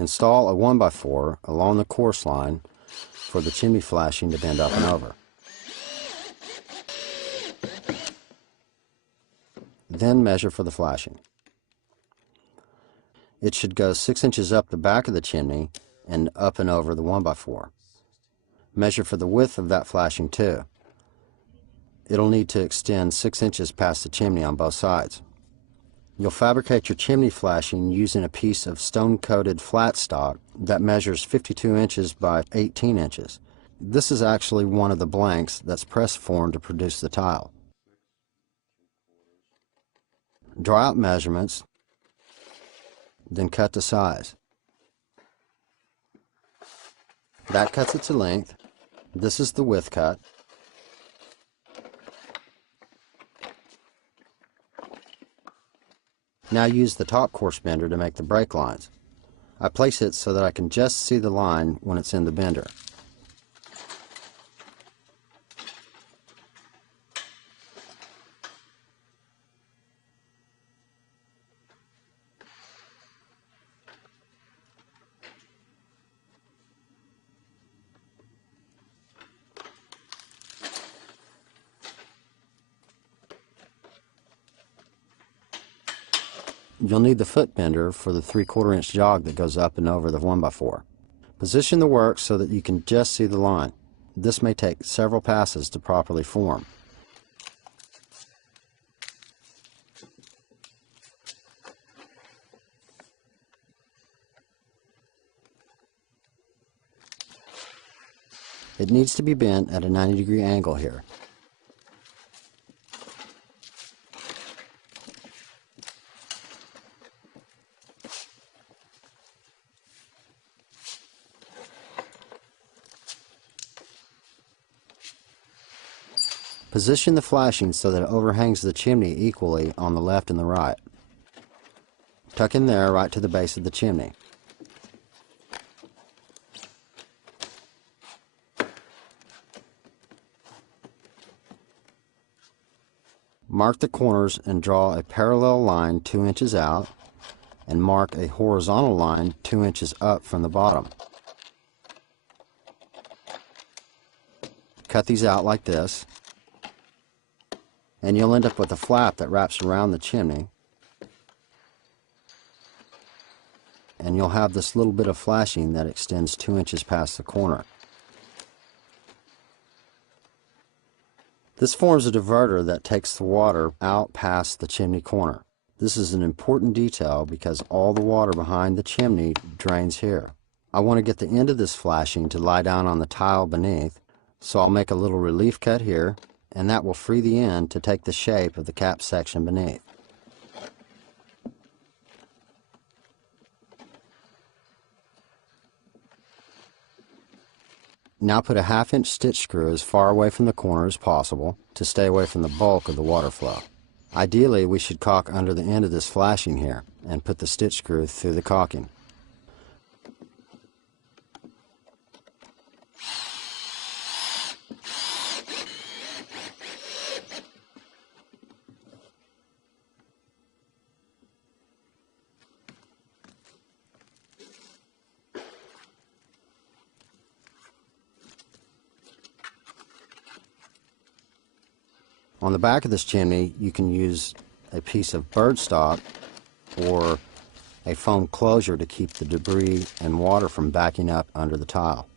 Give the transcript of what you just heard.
Install a 1x4 along the course line for the chimney flashing to bend up and over. Then measure for the flashing. It should go 6 inches up the back of the chimney and up and over the 1x4. Measure for the width of that flashing too. It'll need to extend 6 inches past the chimney on both sides. You'll fabricate your chimney flashing using a piece of stone-coated flat stock that measures 52 inches by 18 inches. This is actually one of the blanks that's press formed to produce the tile. Draw out measurements, then cut to size. That cuts it to length. This is the width cut. Now use the top course bender to make the break lines. I place it so that I can just see the line when it's in the bender. You'll need the foot bender for the 3/4 inch jog that goes up and over the 1x4. Position the work so that you can just see the line. This may take several passes to properly form. It needs to be bent at a 90-degree angle here. Position the flashing so that it overhangs the chimney equally on the left and the right. Tuck in there right to the base of the chimney. Mark the corners and draw a parallel line 2 inches out, and mark a horizontal line 2 inches up from the bottom. Cut these out like this, and you'll end up with a flap that wraps around the chimney, and you'll have this little bit of flashing that extends 2 inches past the corner. This forms a diverter that takes the water out past the chimney corner. This is an important detail because all the water behind the chimney drains here. I want to get the end of this flashing to lie down on the tile beneath, so I'll make a little relief cut here, and that will free the end to take the shape of the cap section beneath. Now put a 1/2 inch stitch screw as far away from the corner as possible to stay away from the bulk of the water flow. Ideally, we should caulk under the end of this flashing here and put the stitch screw through the caulking. On the back of this chimney, you can use a piece of birdstock or a foam closure to keep the debris and water from backing up under the tile.